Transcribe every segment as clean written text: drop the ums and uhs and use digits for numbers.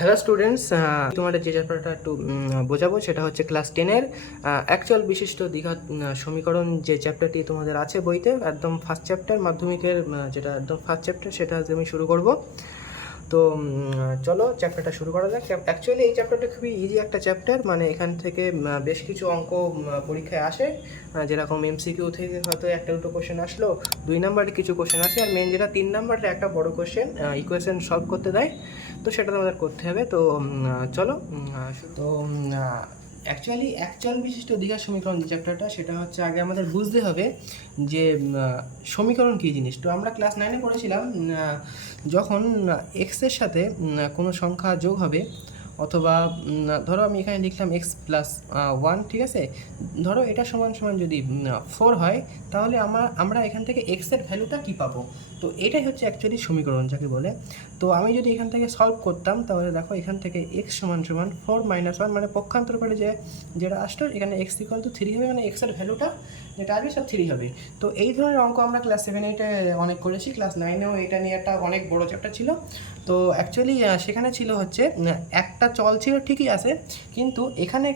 Hello students, তোমাদের যে চ্যাপ্টারটা একটু বোঝাবো সেটা হচ্ছে ক্লাস 10-এর অ্যাকচুয়াল বিশিষ্ট দ্বিঘাত সমীকরণ। যে চ্যাপ্টারটি তোমাদের আছে বইতে, একদম ফার্স্ট চ্যাপ্টার মাধ্যমিকের, যেটা একদম ফার্স্ট চ্যাপ্টার, সেটা আজকে আমি শুরু করব। তো চলো চ্যাপ্টারটা শুরু করা যাক। অ্যাকচুয়ালি এই চ্যাপ্টারটা খুবই ইজি একটা চ্যাপ্টার, মানে এখান থেকে বেশ কিছু অঙ্ক পরীক্ষায় আসে, যেরকম এমসিকিউ থেকে হয়তো একটা দুটো কোশ্চেন আসলো, 2 নাম্বারে কিছু কোশ্চেন আসে, আর মেন যেটা 3 নাম্বারে একটা বড় কোশ্চেন ইকুয়েশন সলভ করতে দেয়, তো সেটা তোমাদের করতে হবে। তো চলো। তো অ্যাকচুয়াল বিশিষ্ট দ্বিঘাত সমীকরণ যে চ্যাপ্টারটা, সেটা হচ্ছে আগে আমাদের বুঝতে হবে যে সমীকরণ কী জিনিস। তো আমরা ক্লাস 9-এ পড়েছিলাম, যখন এক্সের সাথে কোনো সংখ্যা যোগ হবে, অথবা ধরো আমি এখানে লিখলাম এক্স প্লাস 1, ঠিক আছে। ধরো এটা সমান সমান যদি 4 হয়, তাহলে আমরা এখান থেকে এক্সের ভ্যালুটা কী পাবো। তো এটাই হচ্ছে অ্যাকচুয়ালি সমীকরণ যাকে বলে। তো আমি যদি এখান থেকে সলভ করতাম, তাহলে দেখো এখান থেকে এক্স সমান সমান 4 - 1, মানে পক্ষান্তর করে যেটা আসতো, এখানে এক্স ইকুয়াল টু 3 হবে, মানে এক্সের ভ্যালুটা যেটা আসবে সব 3 হবে। তো এই ধরনের অঙ্ক আমরা ক্লাস 7-8-এ অনেক করেছি, ক্লাস 9-এও এটা নিয়ে একটা অনেক বড় চ্যাপ্টার ছিল। তো অ্যাকচুয়ালি সেখানে ছিল হচ্ছে একটা চল ছিল ঠিকই আছে, কিন্তু এখানে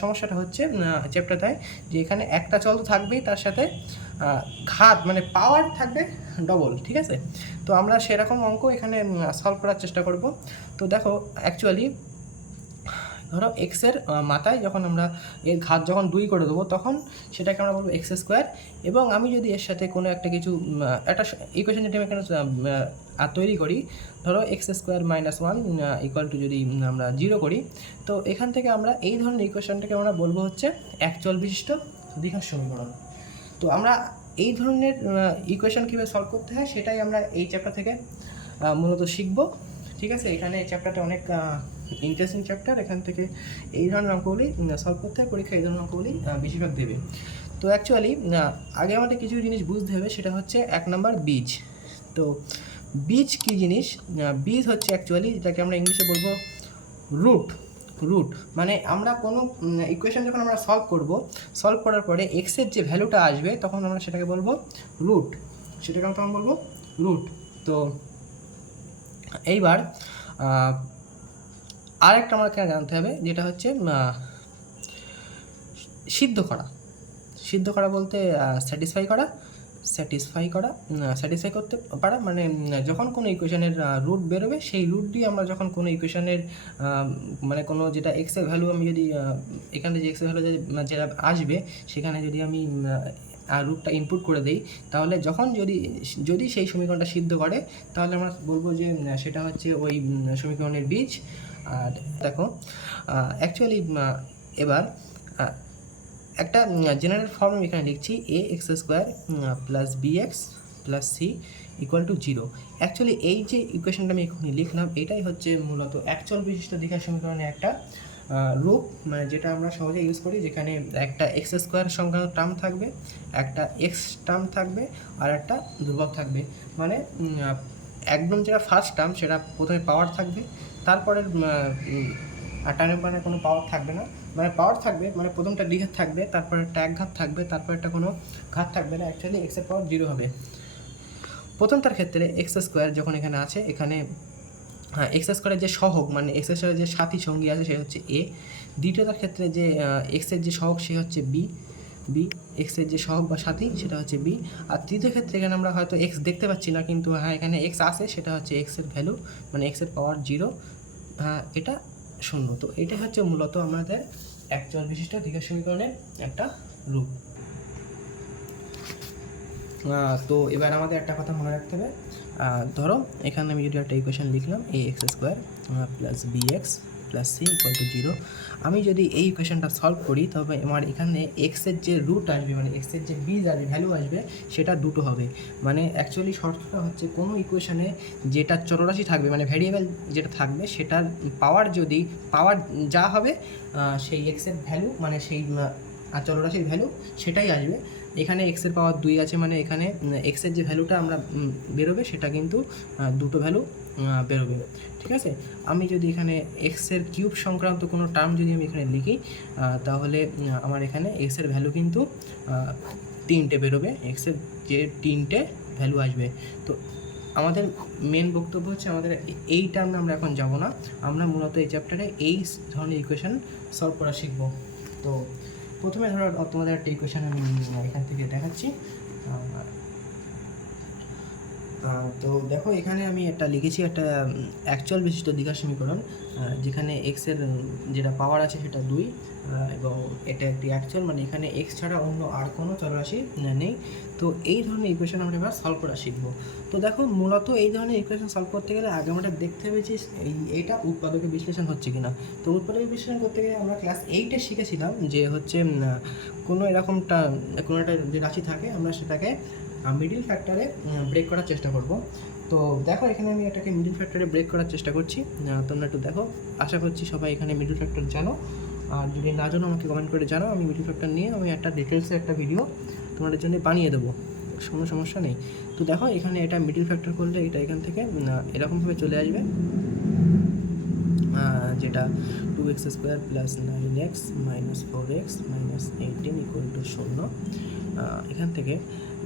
সমস্যাটা হচ্ছে চ্যাপ্টারটায়, যে এখানে একটা চল তো থাকবেই, তার সাথে ঘাত মানে পাওয়ার থাকবে ডবল, ঠিক আছে। তো আমরা সেরকম অঙ্ক এখানে সলভ করার চেষ্টা করব। তো দেখো অ্যাকচুয়ালি ধরো এক্সের মাথায় যখন আমরা এর ঘাত যখন 2 করে দেবো, তখন সেটাকে আমরা বলবো এক্স স্কোয়ার। এবং আমি যদি এর সাথে কোনো একটা কিছু একটা ইকুয়েশন যদি আমি এখানে তৈরি করি, ধরো x square minus 1 equal to যদি আমরা 0 করি, তো এখান থেকে আমরা এই ধরনের ইকুয়েশনটাকে আমরা বলবো হচ্ছে অ্যাকচুয়াল বিশিষ্ট দ্বিঘাত সমীকরণ। তো আমরা এই ধরনের ইকুয়েশন কীভাবে সলভ করতে হয়, সেটাই আমরা এই চ্যাপ্টার থেকে মূলত শিখব, ঠিক আছে। এখানে এই চ্যাপ্টারটা অনেক ইন্টারেস্টিং চ্যাপ্টার, এখান থেকে এই ধরনের অঙ্কগুলি সলভ করতে হয় পরীক্ষা, এই ধরনের অঙ্কগুলি বেশিরভাগ দেবে। তো অ্যাকচুয়ালি আগে আমাদের কিছু জিনিস বুঝতে হবে, সেটা হচ্ছে 1 নাম্বার বীজ। তো বীজ কী জিনিস? বীজ হচ্ছে অ্যাকচুয়ালি যেটাকে আমরা ইংলিশে বলবো রুট। মানে আমরা কোনো ইকুয়েশন যখন আমরা সলভ করার পরে এক্সের যে ভ্যালুটা আসবে, তখন আমরা সেটাকে বলবো রুট, সেটাকে আমরা তখন বলবো রুট। তো এইবার আরেকটা আমাকে জানতে হবে, যেটা হচ্ছে সিদ্ধ করা বলতে স্যাটিসফাই করতে পারা, মানে যখন কোনো ইকুয়েশনের রুট বেরোবে, সেই রুট দিয়ে আমরা যখন কোনো ইকুয়েশনের মানে কোনো যেটা এক্সের ভ্যালু, আমি যদি এখানে যে এক্সের ভ্যালু যেটা আসবে, সেখানে যদি আমি রুটটা ইনপুট করে দিই, তাহলে যখন যদি সেই সমীকরণটা সিদ্ধ করে, তাহলে আমরা বলবো যে সেটা হচ্ছে ওই সমীকরণের বীজ। আর দেখো অ্যাকচুয়ালি এবার একটা জেনারেল ফর্ম আমি এখানে লিখছি, a x square plus b x plus c equal to 0। Actually এই যে ইকুয়েশনটা আমি এখানে লিখলাম, এটাই হচ্ছে মূলত অ্যাকচুয়াল বিশিষ্ট দ্বিঘাত সমীকরণের একটা রূপ, মানে যেটা আমরা সহজে ইউজ করি, যেখানে একটা এক্স স্কোয়ার সংক্রান্ত টার্ম থাকবে, একটা এক্স টার্ম থাকবে, আর একটা ধ্রুবক থাকবে। মানে একদম যেটা ফার্স্ট টার্ম, সেটা প্রথমে পাওয়ার থাকবে, তারপরে টার্মের মানে কোনো পাওয়ার থাকবে না, মানে পাওয়ার থাকবে মানে প্রথমটা দ্বিঘাত থাকবে, তারপর একটা একঘাত থাকবে, তারপর একটা কোনো ঘাত থাকবে না। অ্যাকচুয়ালি এক্সের পাওয়ার 0 হবে প্রথমটার ক্ষেত্রে। এক্স স্কোয়ার যখন এখানে আছে, এখানে এক্স স্কোয়ারের যে সহগ, মানে এক্স স্কোয়ারের যে সাথী সঙ্গী আছে, সে হচ্ছে এ। দ্বিতীয়টার ক্ষেত্রে যে এক্সের যে সহগ, সে হচ্ছে বি এক্সের যে সহগ বা সাথী, সেটা হচ্ছে বি। আর তৃতীয় ক্ষেত্রে এখানে আমরা হয়তো এক্স দেখতে পাচ্ছি না, কিন্তু হ্যাঁ এখানে এক্স আছে, সেটা হচ্ছে এক্সের ভ্যালু, মানে এক্সের পাওয়ার 0, এটা 0। তো এটাই হচ্ছে মূলত আমাদের অ্যাকচুয়াল বিশিষ্ট দ্বিঘাত সমীকরণের একটা রূপ। তো এবার আমাদের একটা কথা মনে রাখতে হবে, ধরো এখানে আমি যদি একটা ইকুয়েশন লিখলাম, a x square plus b x plus c equal to 0। আমি যদি এই ইকুয়েশনটা সলভ করি, তবে আমার এখানে এক্সের যে রুট আসবে, মানে এক্সের যে বীজ আসবে, ভ্যালু আসবে, সেটা 2 হবে। মানে অ্যাকচুয়ালি শর্তটা হচ্ছে, কোনো ইকুয়েশনে যেটা চলরাশি থাকবে, মানে ভ্যারিয়েবল যেটা থাকবে, সেটার পাওয়ার যা হবে, সেই এক্সের ভ্যালু, মানে সেই চলরাশির ভ্যালু সেটাই আসবে। এখানে এক্সের পাওয়ার 2 আছে, মানে এখানে এক্সের যে ভ্যালুটা আমরা বেরোবে, সেটা কিন্তু 2 ভ্যালু বেরোবে, ঠিক আছে। আমি যদি এখানে এক্সের কিউব সংক্রান্ত কোনো টার্ম যদি আমি এখানে লিখি, তাহলে আমার এখানে এক্সের ভ্যালু কিন্তু 3টে বেরোবে, এক্সের যে 3টে ভ্যালু আসবে। তো আমাদের মেন বক্তব্য হচ্ছে আমাদের এই টার্মে আমরা এখন যাব না, আমরা মূলত এই চ্যাপ্টারে এই ধরনের ইকুয়েশন সলভ করা শিখব। তো প্রথমে ধরো তোমাদের একটা ইকুয়েশন আমি এখান থেকে দেখাচ্ছি। তো দেখো এখানে আমি একটা লিখেছি, একটা অ্যাকচুয়াল বিশিষ্ট দ্বিঘাত সমীকরণ, যেখানে এক্সের যেটা পাওয়ার আছে সেটা 2, এবং এটা একটি অ্যাকচুয়াল, মানে এখানে এক্স ছাড়া অন্য আর কোনো চলরাশি নেই। তো এই ধরনের ইকুয়েশন আমরা এবার সলভ করা শিখবো। তো দেখো মূলত এই ধরনের ইকুয়েশন সলভ করতে গেলে আগে আমরা দেখতে হবে যে এইটা উৎপাদকের বিশ্লেষণ হচ্ছে কিনা। তো উৎপাদকের বিশ্লেষণ করতে গেলে আমরা ক্লাস 8-এ শিখেছিলাম যে হচ্ছে কোনো এরকমটা কোনো একটা যে রাশি থাকে আমরা সেটাকে মিডিল ফ্যাক্টরে ব্রেক করার চেষ্টা করব। তো দেখো এখানে আমি এটাকে মিডিল ফ্যাক্টরে ব্রেক করার চেষ্টা করছি, তোমরা একটু দেখো। আশা করছি সবাই এখানে মিডিল ফ্যাক্টর জানো, আর যদি না জানো আমাকে কমেন্ট করে জানাও। আমি মিডিল ফ্যাক্টর নিয়ে আমি একটা ডিটেলসে একটা ভিডিও তোমাদের জন্য বানিয়ে দেবো, কোনো সমস্যা নেই। তো দেখো এখানে এটা মিডিল ফ্যাক্টর করলে এটা এখান থেকে এরকমভাবে চলে আসবে, যেটা 2x² + 9x - 4x - 18 = 0। এখান থেকে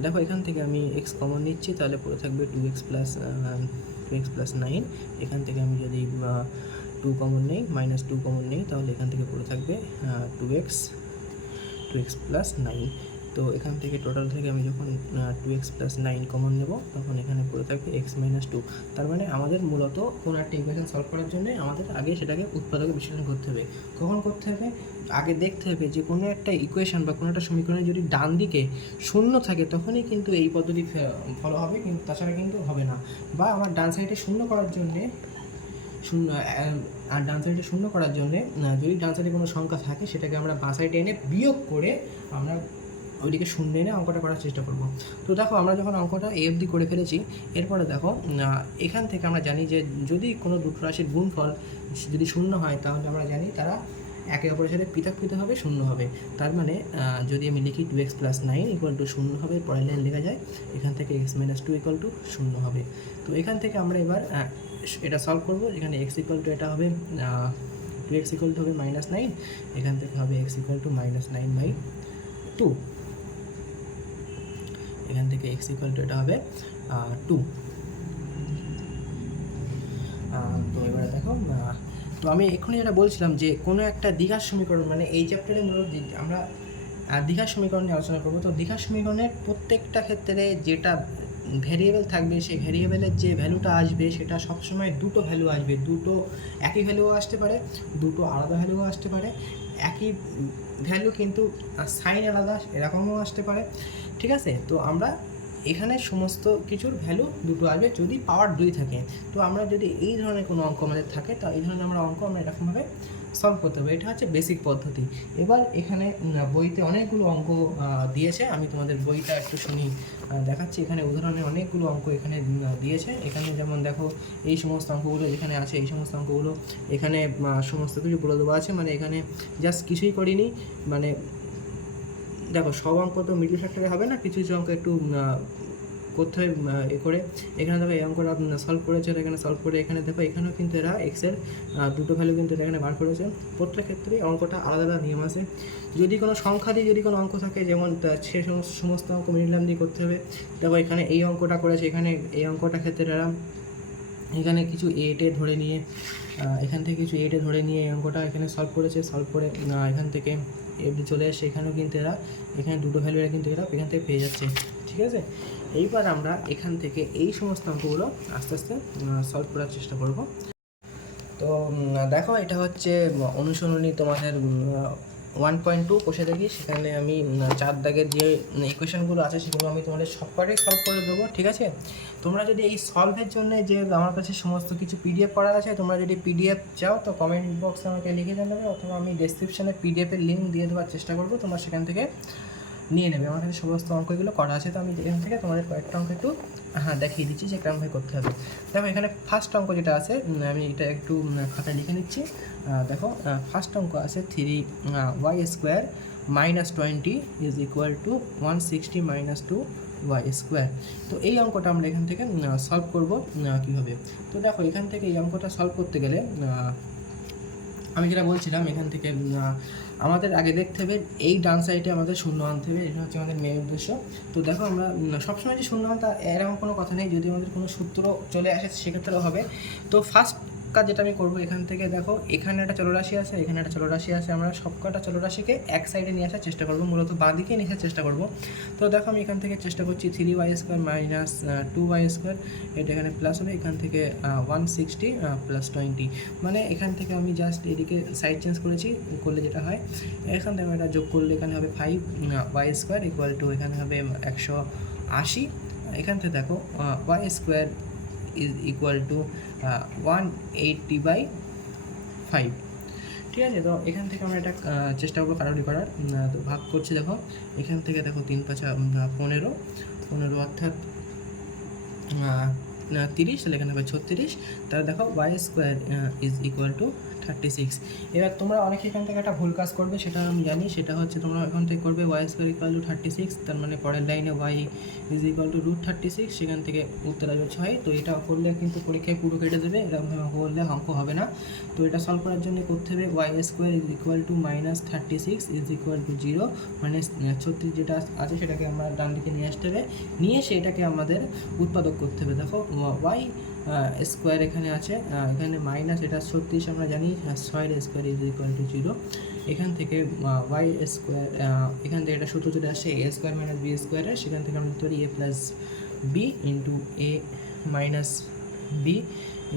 দেখো এখান থেকে আমি x কমন নিচ্ছি, তাহলে পড়ে থাকবে 2x + 9। এখান থেকে আমি যদি 2 কমন নেই, -2 কমন নেই, তাহলে এখান থেকে পড়ে থাকবে 2x + 9। তো এখান থেকে টোটাল থেকে আমি যখন 2x + 9 কমন নেব, তখন এখানে পড়ে থাকবে x - 2। তার মানে আমাদের মূলত কোনো একটা ইকুয়েশন সলভ করার জন্য আমাদের আগে সেটাকে উৎপাদকে বিশ্লেষণ করতে হবে। কখন করতে হবে? আগে দেখতে হবে যে কোনো একটা ইকুয়েশন বা কোনো একটা সমীকরণে যদি ডান দিকে শূন্য থাকে তখনই কিন্তু এই পদ্ধতি ফলো হবে, কিন্তু তাছাড়া কিন্তু হবে না। বা আমার ডান সাইডে শূন্য করার জন্যে আর ডান সাইডে শূন্য করার জন্যে যদি ডান সাইডে কোনো সংখ্যা থাকে সেটাকে আমরা বাঁ সাইডে এনে বিয়োগ করে আমরা ওইদিকে শূন্য এনে অঙ্কটা করার চেষ্টা করব। তো দেখো আমরা যখন অঙ্কটা এ অবধি করে ফেলেছি, এরপরে দেখো এখান থেকে আমরা জানি যে যদি কোনো দুটো রাশির গুণফল যদি শূন্য হয় তাহলে আমরা জানি তারা একে অপরের সাথে পৃথক পৃথক হবে, শূন্য হবে। তার মানে যদি আমি লিখি 2x + 9 = 0 হবে, পরের লাইন লেখা যায় এখান থেকে x - 2 = 0 হবে। তো এখান থেকে আমরা এবার এটা সলভ করব। এখানে x = এটা হবে 2x হবে -9, এখান থেকে হবে x = -9/2। এখান থেকে x এটা হবে 2। তো এবারে দেখো, তো আমি এক্ষুনি যেটা বলছিলাম যে কোনো একটা দ্বিঘাত সমীকরণ, মানে এই চ্যাপ্টারে মূলত আমরা দ্বিঘাত সমীকরণ নিয়ে আলোচনা করবো। তো দ্বিঘাত সমীকরণের প্রত্যেকটা ক্ষেত্রে যেটা ভ্যারিয়েবল থাকবে, সেই ভ্যারিয়েবলের যে ভ্যালুটা আসবে সেটা সবসময় দুটো ভ্যালু আসবে। দুটো একই ভ্যালুও আসতে পারে, দুটো আলাদা ভ্যালুও আসতে পারে, একই ভ্যালু কিন্তু সাইন আলাদা এরকমও আসতে পারে, ঠিক আছে? তো আমরা এখানে সমস্ত কিছুর ভ্যালু দুটো আসবে যদি পাওয়ার 2 থাকে। তো আমরা যদি এই ধরনের কোনো অঙ্ক আমাদের থাকে, তো এই ধরনের অঙ্ক আমরা এরকমভাবে সলভ করতে হবে। এটা হচ্ছে বেসিক পদ্ধতি। এবার এখানে বইতে অনেকগুলো অঙ্ক দিয়েছে, আমি তোমাদের বইটা একটু দেখাচ্ছি। এখানে উদাহরণে অনেকগুলো অঙ্ক এখানে দিয়েছে। এখানে যেমন দেখো এই সমস্ত অঙ্কগুলো যেখানে আছে, এই সমস্ত অঙ্কগুলো এখানে সমস্ত কিছু বলে দেওয়া আছে। মানে এখানে জাস্ট কিছুই করিনি, মানে দেখো সব অঙ্ক তো মিডল ফ্যাক্টরে হবে না, কিছু কিছু অঙ্ক একটু করতে হয় এ করে। এখানে দেখো এই অঙ্কটা সলভ করেছে, এখানে সলভ করে এখানে দেখো এখানেও কিন্তু এরা এক্সের দুটো ভ্যালু কিন্তু এখানে বার করেছে। প্রত্যেক ক্ষেত্রে অঙ্কটা আলাদা আলাদা নিয়ম আছে। যদি কোনো সংখ্যা দিয়ে যদি কোনো অঙ্ক থাকে, যেমন সে সমস্ত অঙ্ক মিডল টার্ম দিয়ে করতে হবে। দেখো এখানে এই অঙ্কটা করেছে, এখানে এই অঙ্কটা ক্ষেত্রে এরা এখানে কিছু এটে ধরে নিয়ে এখান থেকে কিছু এটে ধরে নিয়ে এই অঙ্কটা এখানে সলভ করেছে। সলভ করে এখান থেকে এফডি চলে আসছে, এখানেও কিন্তু এরা এখানে দুটো ভ্যালু এরা কিন্তু এরা এখান থেকে পেয়ে যাচ্ছে, ঠিক আছে? এইবার আমরা এখান থেকে এই সমস্ত অঙ্কগুলো আস্তে আস্তে সলভ করার চেষ্টা করব। তো দেখো এটা হচ্ছে অনুসরণী তোমাদের 1.2 কোষে দেখি। সেখানে আমি 4 দাগের যে ইকুয়েশনগুলো আছে সেগুলো আমি তোমাদের সবকটাই সলভ করে দেবো, ঠিক আছে? তোমরা যদি এই সলভের জন্য যে আমার কাছে সমস্ত কিছু পিডিএফ করা আছে, তোমরা যদি পিডিএফ চাও তো কমেন্ট বক্সে আমাকে লিখে জানাবে, অথবা আমি ডেসক্রিপশানে পিডিএফের লিঙ্ক দিয়ে দেওয়ার চেষ্টা করবো, তোমরা সেখান থেকে নিয়ে নেবে। আমার কাছে সমস্ত অঙ্কগুলো করা আছে। তো আমি এখান থেকে তোমাদের কয়েকটা অঙ্ক একটু দেখিয়ে দিচ্ছি যে কেমনভাবে করতে হবে। দেখো এখানে ফার্স্ট অঙ্ক যেটা আছে, আমি এটা একটু খাতায় লিখে নিচ্ছি। দেখো ফার্স্ট অঙ্ক আছে 3y² - 20 = 160 - 2y²। তো এই অঙ্কটা আমরা এখান থেকে সলভ করব কীভাবে। তো দেখো এখান থেকে এই অঙ্কটা সলভ করতে গেলে আমি যেটা বলছিলাম এখান থেকে আমাদের আগে দেখতে হবে এই ডান সাইডে আমাদের শূন্য আনতে হবে, এটা হচ্ছে আমাদের মেন উদ্দেশ্য। তো দেখো আমরা সবসময় যে শূন্য আনতা এরকম কোনো কথা নেই, যদি আমাদের কোনো সূত্র চলে আসে সেক্ষেত্রেও হবে। তো ফার্স্ট কাজ যেটা আমি করবো, এখান থেকে দেখো এখানে একটা চলরাশি আছে, এখানে একটা চলরাশি আছে, আমরা সবকটা চলরাশিকে এক সাইডে নিয়ে আসার চেষ্টা করবো, মূলত বাঁ দিকে নিয়ে আসার চেষ্টা করবো। তো দেখো আমি এখান থেকে চেষ্টা করছি 3y² মাইনাস 2y², এটা এখানে প্লাস হবে, এখান থেকে 160 প্লাস 20, মানে এখান থেকে আমি জাস্ট এদিকে সাইড চেঞ্জ করেছি, করলে যেটা হয় এখান থেকে এটা যোগ করলে এখানে হবে 5y² ইকুয়াল টু এখানে হবে 180, এখান থেকে দেখো y² ইজ ইকুয়াল টু 180/5, ঠিক আছে। তো এখান থেকে আমরা এটা চেষ্টা করবো কাটাকুটি করার। তো ভাগ করছি, দেখো এখান থেকে দেখো 3 × 5 = 15 অর্থাৎ 30, তাহলে এখানে হবে 36, তাহলে দেখো y² ইজ ইকুয়াল টু 36। এবার তোমরা অনেকে এখান থেকে একটা ভুল কাজ করবে, সেটা আমি জানি, সেটা হচ্ছে তোমরা এখান থেকে করবে y² ইকুয়াল টু 36, তার মানে পরের লাইনে y ইজ ইকুয়াল টু √36, সেখান থেকে উত্তর আসবে 6। তো এটা করলে কিন্তু পরীক্ষায় পুরো কেটে দেবে, এরকমভাবে করলে অঙ্ক হবে না। তো এটা সলভ করার জন্য করতে হবে y² is equal two -36 is equal to 0, মানে 36 যেটা আছে সেটাকে আমরা ডান দিকে নিয়ে আসতে হবে, নিয়ে সেটাকে আমাদের উৎপাদক করতে হবে। দেখো y² এখানে আছে, এখানে মাইনাস, এটা 36 আমরা জানি, 6² ইজ ইকুয়াল টু 0, এখান থেকে y², এখান থেকে এটা সূত্র চলে আসছে a² - b² এর, সেখান থেকে আমরা লিখতে পারি a + b into a - b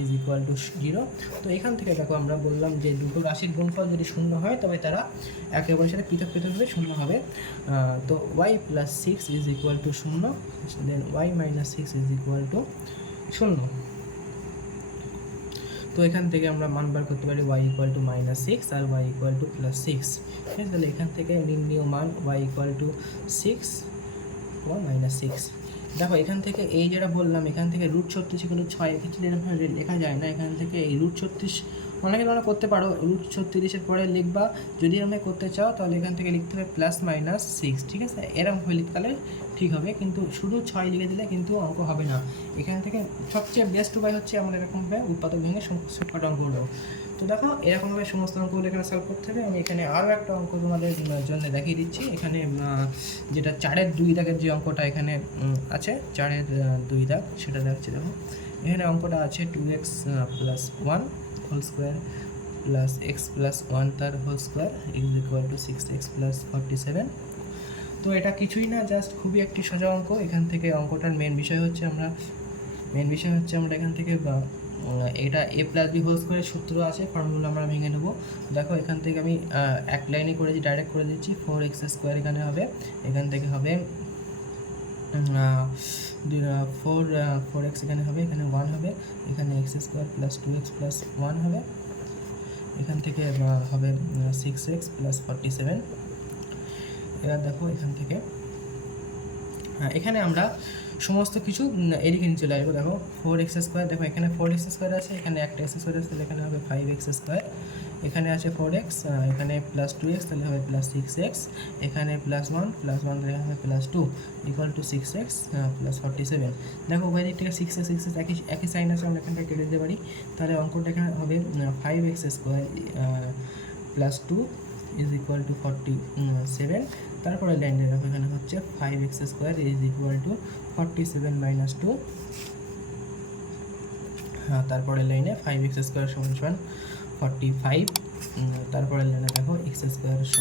is equal to 0। তো এখান থেকে দেখো আমরা বললাম যে দুটো রাশির গুণফল যদি শূন্য হয় তবে তারা একে অপরের সাথে পৃথক পৃথকভাবে শূন্য হবে। তো y + 6 is equal to 0, then y - 6 is equal to 0। তো এখান থেকে আমরা মান বার করতে পারি y ইকুয়াল টু -6 আর y ইকুয়াল টু +6, ঠিক আছে। তাহলে এখান থেকে নির্ণীয় মান y ইকুয়াল টু 6 ও -6। দেখো এখান থেকে এই যেটা বললাম, এখান থেকে √36 = 6, এক্ষেত্রে এরকমভাবে লেখা যায় না, এখান থেকে এই √36 অনেকে তোমরা করতে পারো, √36 পরে লিখবা, যদি এরকম করতে চাও তাহলে এখান থেকে লিখতে হবে +-6, ঠিক আছে, এরকমভাবে লিখতে তাহলে ঠিক হবে, কিন্তু শুধু 6 লিখে দিলে কিন্তু অঙ্ক হবে না। এখান থেকে সবচেয়ে বেস্ট উপায় হচ্ছে আমরা এরকমভাবে উৎপাদক ভেঙে সবকটা অঙ্ক করবো। তো দেখো এরকমভাবে সমস্ত অঙ্কগুলো এখানে সলভ করতে হবে। আমি এখানে আরও একটা অঙ্ক তোমাদের জন্য দেখিয়ে দিচ্ছি, এখানে যেটা 4-এর 2 দাগের যে অঙ্কটা এখানে আছে, 4-এর 2 দাগ, সেটা দেখাচ্ছি। দেখো এখানে অঙ্কটা আছে 2x + 1 whole square plus x + 1 তার whole square is equal to 6x + 47। তো এটা কিছুই না, জাস্ট খুবই একটি সোজা অঙ্ক। এখান থেকে অঙ্কটার মেন বিষয় হচ্ছে আমরা এখান থেকে এটা a + b হোল স্কোয়ারের সূত্র আছে, ফর্মুলা আমরা ভেঙে নেব। দেখো এখান থেকে আমি এক লাইনে করেছি, ডাইরেক্ট করে দিচ্ছি, 4x² এখানে হবে, এখান থেকে হবে 4x এখানে হবে, এখানে 1 হবে, এখানে x² + 2x + 1 হবে, এখান থেকে হবে 6x + 47। এবার দেখো এখান থেকে এখানে আমরা সমস্ত কিছু এদিকে নিয়ে চলে আসবো। দেখো 4x², দেখো এখানে 4x² আছে, এখানে একটা x² আছে, তাহলে এখানে হবে 5x², এখানে আছে 4x, এখানে +2x, তাহলে হবে +6x, এখানে +1 তাহলে হবে +2 ইকুয়াল টু 6x + 47। দেখো উভয় দিক থেকে 6x একই সাইন আছে, আমরা এখান থেকে কেটে দিতে পারি, তাহলে অঙ্কটা এখানে হবে 5x² + 2 ইজ ইকুয়াল টু 47। তারপরে লাইনে দেখো এখানে হচ্ছে 5x² ইজ ইকুয়াল টু 47 - 2, তারপরে লাইনে 5x² = 45, তারপরে লাইনে দেখো x² =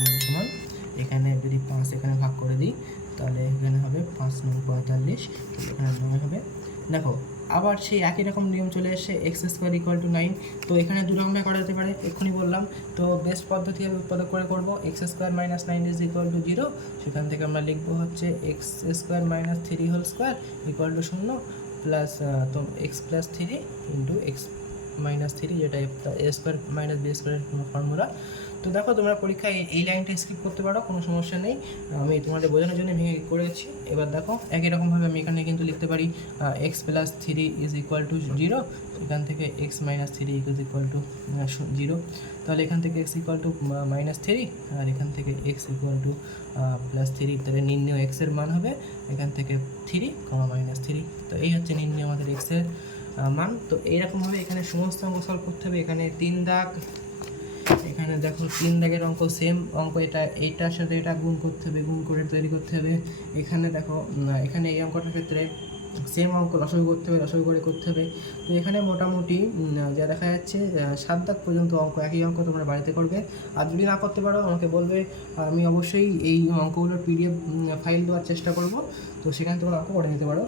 এখানে যদি 5 এখানে ভাগ করে দিই তাহলে এখানে হবে 5 × 9 = 45, এখানে 9 হবে। দেখো আবার সেই একই রকম নিয়ম চলে এসে x² = 9। তো এখানে দু রকমভাবে করা যেতে পারে, এক্ষুনি বললাম। তো বেস্ট পদ্ধতি হবে উৎপাদক করে করবো, x² - 9 ইজ ইকুয়াল টু 0, সেখান থেকে আমরা লিখবো হচ্ছে x² - 3 whole square equal to 0 plus তো x + 3 ইন্টু x - 3, যেটা a² - b² এর ফর্মুলা। তো দেখো তোমরা পরীক্ষায় এই লাইনটা স্কিপ করতে পারো, কোনো সমস্যা নেই, আমি তোমাদের বোঝানোর জন্য ভেঙে করেছি। এবার দেখো একই রকমভাবে আমি এখানে কিন্তু লিখতে পারি x + 3 ইজ ইকুয়াল টু 0, এখান থেকে x - 3 ইজ ইকুয়াল টু 0, তাহলে এখান থেকে x ইকুয়াল টু -3 আর এখান থেকে x ইকুয়াল টু +3, তাহলে নির্ণয় x এর মান হবে এখান থেকে 3, -3। তো এই হচ্ছে নির্ণয় আমাদের x এর মান। তো এইরকমভাবে এখানে সমস্ত অঙ্ক সলভ করতে হবে। এখানে 3 দাগ, এখানে দেখো 3 দাগের অঙ্ক সেম অঙ্ক, এইটার সাথে এটা গুণ করতে হবে, গুণ করে তৈরি করতে হবে। এখানে দেখো এখানে এই অঙ্কটার ক্ষেত্রে সেম অঙ্ক লসাগু করতে হবে, লসাগু করে করতে হবে। তো এখানে মোটামুটি যা দেখা যাচ্ছে 7 দাগ পর্যন্ত অঙ্ক, একই অঙ্ক তোমরা বাড়িতে করবে। আর যদি না করতে পারো আমাকে বলবে, আমি অবশ্যই এই অঙ্কগুলোর PDF ফাইল দেওয়ার চেষ্টা করব, তো সেখানে তোমরা অঙ্ক করে নিতে পারো।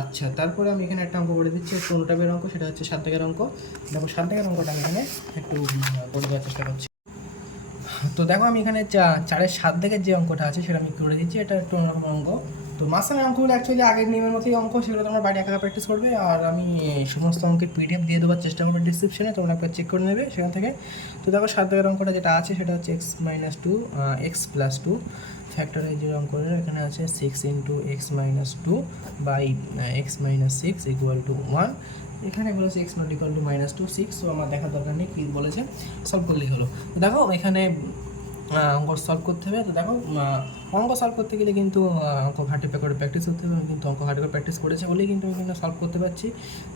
আচ্ছা, তারপরে আমি এখানে একটা অঙ্ক করে দিচ্ছি, একটু অন্য টাইপের অঙ্ক, সেটা হচ্ছে 7 দাগের অঙ্ক। দেখো 7 দাগের অঙ্কটা আমি এখানে একটু করে দেওয়ার চেষ্টা করছি। তো দেখো আমি এখানে 4-এর 7 দাগের যে অঙ্কটা আছে সেটা আমি করে দিচ্ছি, এটা একটু অন্যরকম অঙ্ক। তো মাঝখানের অঙ্কগুলো অ্যাকচুয়ালি আগের নিয়মের মতোই অঙ্ক, সেগুলো তোমরা বাড়ি একা প্র্যাকটিস করবে। আর আমি সমস্ত অঙ্কের PDF দিয়ে দেওয়ার চেষ্টা করবো ডিসক্রিপশনে, তোমরা একবার চেক করে নেবে সেখান থেকে। তো দেখো 7 দাগের অঙ্কটা যেটা আছে সেটা হচ্ছে x + 2 ফ্যাক্টরাইজের অঙ্ক। এখানে আছে 6 × x - 2 বাই x - 6 = 1। এখানে বলেছে x ≠ -2 6, তো আমার দেখার দরকার নেই, কী বলেছে সলভ করলেই হলো। তো দেখো এখানে অঙ্ক সলভ করতে হবে। তো দেখো অঙ্ক সলভ করতে গেলে কিন্তু অঙ্ক ঘাটে করে প্র্যাকটিস করতে হবে। আমি কিন্তু অঙ্ক ঘাটে করে প্র্যাকটিস করেছি বলেই কিন্তু আমি কিন্তু সলভ করতে পারছি।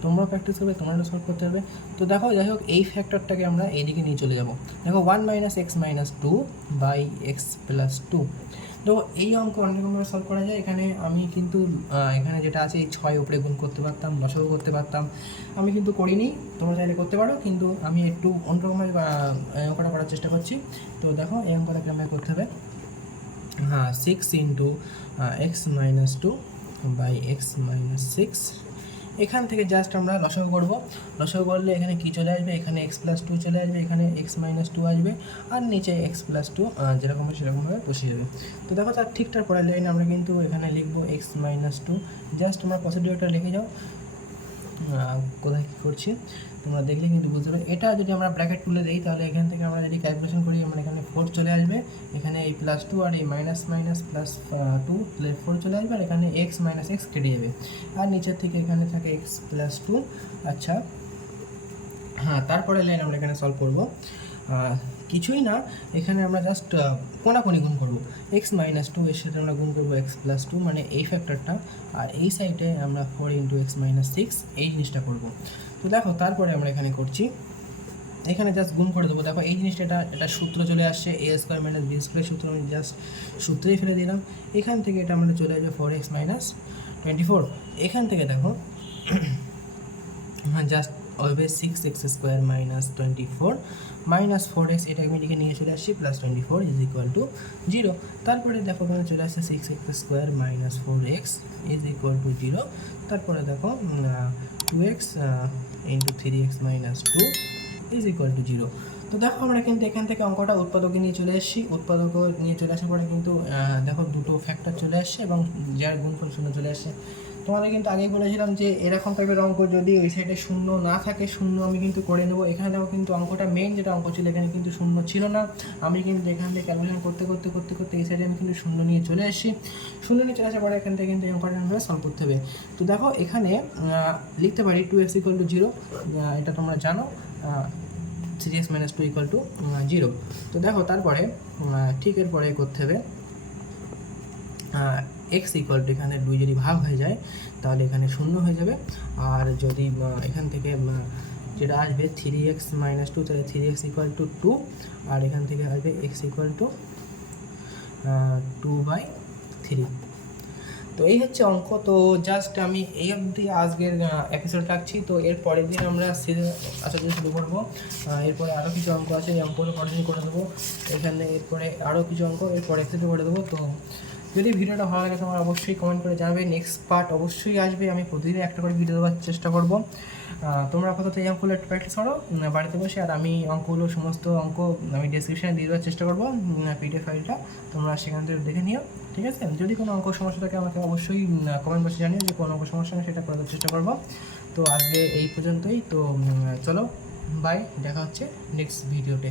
তোমরাও প্র্যাকটিস করবে, তোমরাও সলভ করতে হবে। তো দেখো যাই হোক, এই ফ্যাক্টরটাকে আমরা এইদিকে নিয়ে চলে যাব। দেখো 1 - x - 2 বাই x + 2। তো এই অঙ্ক অনেক রকমভাবে সলভ করা যায়। এখানে আমি কিন্তু এখানে যেটা আছে এই 6 উপরে গুণ করতে পারতাম, লসাগু করতে পারতাম, আমি কিন্তু করিনি। তোমরা চাইলে করতে পারো, কিন্তু আমি একটু অন্যরকমভাবে অঙ্কটা করার চেষ্টা করছি। তো দেখো এই অঙ্কটাকে আমাকে করতে হবে 6 × x - 2 বাই x - 6। এখান থেকে জাস্ট আমরা লসাগু করব। লসাগু করলে এখানে কী চলে আসবে, এখানে x + 2 চলে আসবে, এখানে x - 2 আসবে, আর নিচে x + 2 যেরকম হয় সেরকমভাবে বসে যাবে। তো দেখো তার ঠিকঠাক পরের লাইন আমরা কিন্তু এখানে লিখবো x - 2। জাস্ট তোমরা প্রসিডিওরটা লিখে যাও, কোথায় কী করছি তোমরা দেখলে কিন্তু বুঝতে পারবে। এটা যদি আমরা ব্র্যাকেট তুলে দিই, তাহলে এখান থেকে আমরা যদি ক্যালকুলেশন করি, আমরা এখানে 4 চলে আসবে, এখানে এই +2 আর এই -2 4 চলে আসবে, আর এখানে x - x কেটে যাবে, আর নিচের থেকে এখানে থাকে x + 2। আচ্ছা, তারপরে লাইন আমরা এখানে সলভ করব। কিছুই না, এখানে আমরা জাস্ট কোনাকুনি গুণ করব। x - 2 এর সাথে আমরা গুণ করব x + 2, মানে এই ফ্যাক্টরটা, আর এই সাইডে আমরা 4 × x - 6 এই জিনিসটা করব। তো দেখো তারপরে আমরা এখানে করছি, এখানে জাস্ট গুণ করে দেবো। দেখো এই জিনিসটা এটা সূত্র চলে আসছে, a² - b² সূত্র, আমি জাস্ট সূত্রেই ফেলে দিলাম। এখান থেকে এটা আমাদের চলে আসবে 4x - 24। এখান থেকে দেখো জাস্ট অলওয়েজ 6x² - 24 -4x, এটা আমি এদিকে নিয়ে চলে আসছি, +24 = 0। তারপরে দেখো এখানে চলে আসছে 6x² - 4x = 0। তারপরে দেখো 2x × 3x - 2 = 0। তো দেখো আমরা কিন্তু এখান থেকে অঙ্কটা উৎপাদকে নিয়ে চলে এসেছি। উৎপাদক নিয়ে চলে আসার পরে কিন্তু দেখো দুটো ফ্যাক্টর চলে আসছে এবং যার গুণফল 0 চলে আসছে। তোমাদের কিন্তু আগেই বলেছিলাম যে এরকম টাইপের অঙ্ক যদি ওই সাইডে 0 না থাকে, 0 আমি কিন্তু করে নেবো। এখানে দেখো কিন্তু অঙ্কটা মেইন যেটা অঙ্ক ছিল, এখানে কিন্তু 0 ছিল না। আমি কিন্তু এখান থেকে ক্যালকুলেশন করতে এই সাইডে আমি কিন্তু 0 নিয়ে চলে এসেছি। 0 নিয়ে চলে আসার পরে এখান থেকে কিন্তু এই অঙ্কটা আমাদের সলভ করতে হবে। তো দেখো এখানে লিখতে পারি 2x = 0, এটা তোমরা জানো, 3x - 2 = 0। তো দেখো তারপরে ঠিক এরপরে করতে হবে x = এখানে 2 যদি ভাগ হয়ে যায় তাহলে এখানে 0 হয়ে যাবে। আর যদি এখান থেকে যেটা আসবে 3x - 2, তাহলে 3x = 2, আর এখান থেকে আসবে x = 2/3। তো এই হচ্ছে অঙ্ক। তো জাস্ট আমি এই অবধি আজকের এপিসোড রাখছি। তো এর পরের দিন আমরা আশা করি শুরু করবো। এরপরে আরও কিছু অঙ্ক আছে, এই অঙ্কগুলো কন্টিনিউ করে দেবো। এখানে এরপরে আরও কিছু অঙ্ক এরপরে একসাথে করে দেবো। তো যদি ভিডিওটা ভালো লাগে তোমার অবশ্যই কমেন্ট করে জানাবে। নেক্সট পার্ট অবশ্যই আসবে, আমি প্রতিদিন একটা করে ভিডিও দেওয়ার চেষ্টা করব। তোমরা আপাতত এই অঙ্কগুলো একটু প্র্যাকটিস করো বাড়িতে বসে, আর আমি অঙ্কগুলো সমস্ত অঙ্ক আমি ডেসক্রিপশানে দিয়ে দেওয়ার চেষ্টা করবো PDF ফাইলটা, তোমরা সেখান থেকে দেখে নিও, ঠিক আছে? যদি কোনো অঙ্ক সমস্যা থাকে আমাকে অবশ্যই কমেন্ট বক্সে জানিও যে কোনো অঙ্ক সমস্যা নেই, সেটা করার চেষ্টা করবো। তো আজকে এই পর্যন্তই। তো চলো, বাই, দেখা হচ্ছে নেক্সট ভিডিওতে।